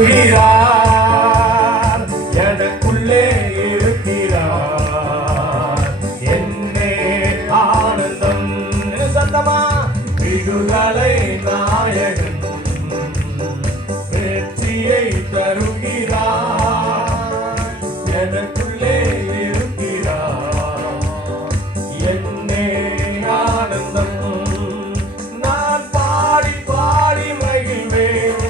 தருகிறார், எனக்குள்ளே இருக்கிறார், என்னே ஆனந்தம். சத்தமா விடுதலை நாயகன் வெற்றியை தருகிறார், எனக்குள்ளே இருக்கிறார், என்னே ஆனந்தம். நான் பாடி பாடி மகிழ்வேன்,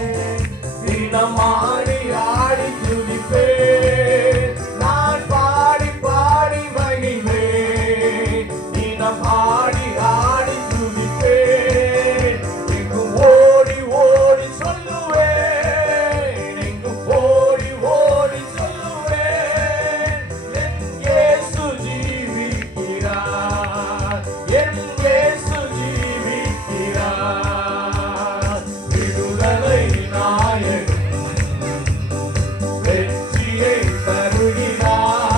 தினமாடி ஆடி துதிப்பேன். நான் பாடி பாடி மகிழ்வேன், தினம் ஆடி ஆடி துதிப்பேன். எங்கும் ஓடி ஓடி சொல்லுவேன், எங்கும் ஓடி ஓடி சொல்லுவேன், என் இயேசு ஜீவிக்கிறார், என் இயேசு ஜீவிக்கிறார். விடுதலை நாயகன் வெற்றியை தருகிறார்,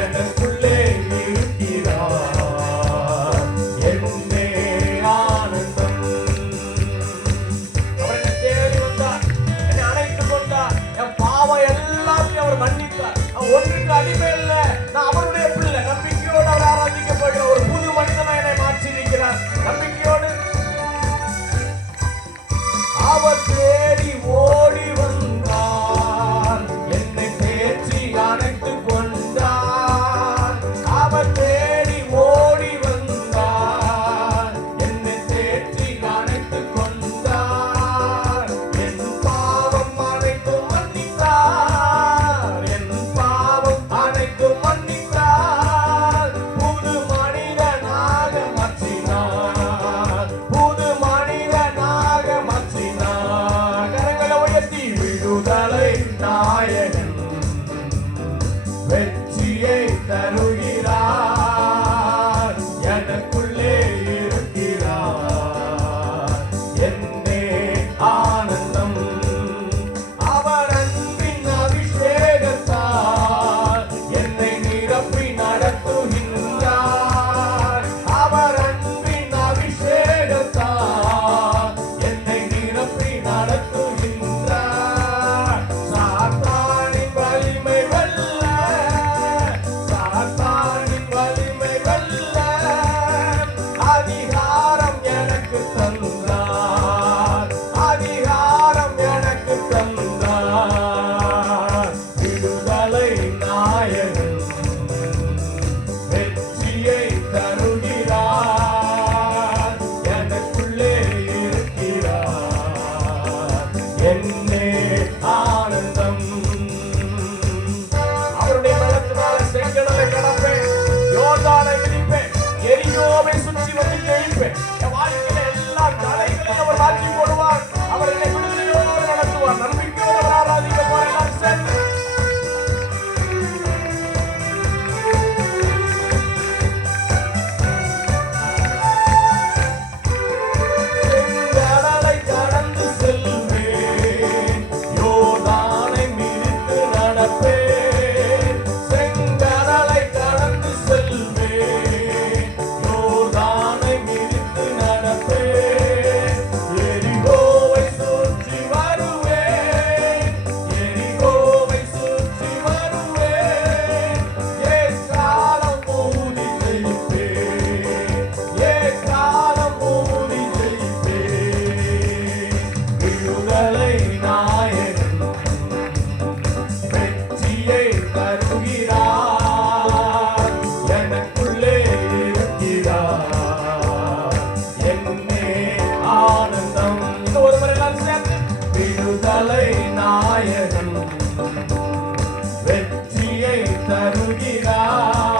எனக்குள்ளே இருக்கிறார், என்னே ஆனந்தம். அவர் என்னை தேடி வந்தார், என்னை அணைத்துக் கொண்டார், என் பாவம் எல்லாத்தையும் அவர் மன்னித்தார். நான் ஒன்றுக்கு அடிமை இல்லை, நான் அவருடைய பிள்ளை. நம்பிக்கையோடு அவர் ஆராதிக்கப்படுகிற ஒரு புது மனிதனை என்னை மாற்றியிருக்கிறார். நம்பிக்கையோடு அவர் தேடி ஓடி வந்தார், என்னை தேற்றி அணைத்துக் கொண்டார். அவர் தேடி ஓடி வந்தார், என்னை தேற்றி அணைத்துக் கொண்டார். என் பாவம் அனைத்தும் மன்னித்தார், என் பாவம் அனைத்தும் மன்னித்தார். புது மனிதனாக மாற்றினார், புது மனிதனாக மாற்றினார். கரங்களை உயர்த்தி விடுதலை நாயகன் வெற்றியை தருகிறார், எனக்குள்ளே இருக்கிறார், என்னே ஆனந்தம். அவர் அன்பின் அபிஷேகத்தால் என்னை நிரப்பி நடத்துகின்றார். அவர் அன்பின் அபிஷேகத்தால் என்னை நிரப்பி நடத்துகின்றார். சாத்தானின் வலிமை வெல்ல, சாத்தானின் வலிமை வெல்ல அதிகாரம் எனக்கு தந்தார், அதிகாரம் எனக்கு தந்தார். விடுதலை நாயகன் வெற்றியை தருகிறார், எனக்குள்ளே இருக்கிறார், என்னே ஆனந்தம். அவருடைய பலத்தினால செங்கடலை கடப்பேன், யோர்தானை மிதிப்பேன், எரிகோவை சுற்றி வந்து ஜெயிப்பேன். என் வாழ்க்கையில எல்லா தடைகளையும் அவர் மாற்றி போடுவார். அவர் என்னை விடுதலையோடு நடத்துவார். நம்பிக்கையோடு அவர் ஆராதிக்க போற எல்லாரும் சேர்ந்து செங்கடலை கடந்து செல்வேன், யோர்தானை மிதித்து நடப்பேன். செங்கடலை கடந்து செல்வேன், யோர்தானை மிதித்து நடப்பேன். எரிகோவை சுற்றி வருவேன், எரிகோவை சுற்றி வருவேன். ஏற்காலம் ஊதி ஜெயிப்பேன், ஏற்காலம் ஊதி ஜெயிப்பேன். விடுதலை நாயகன் வெற்றியை தருகிறார், எனக்குள்ளே இருக்கிறார், என்னே ஆனந்தம். இந்த ஒரு முறை எல்லாரும் சேர்ந்து விடுதலை நாயகன் வெற்றியை தருகிறார்,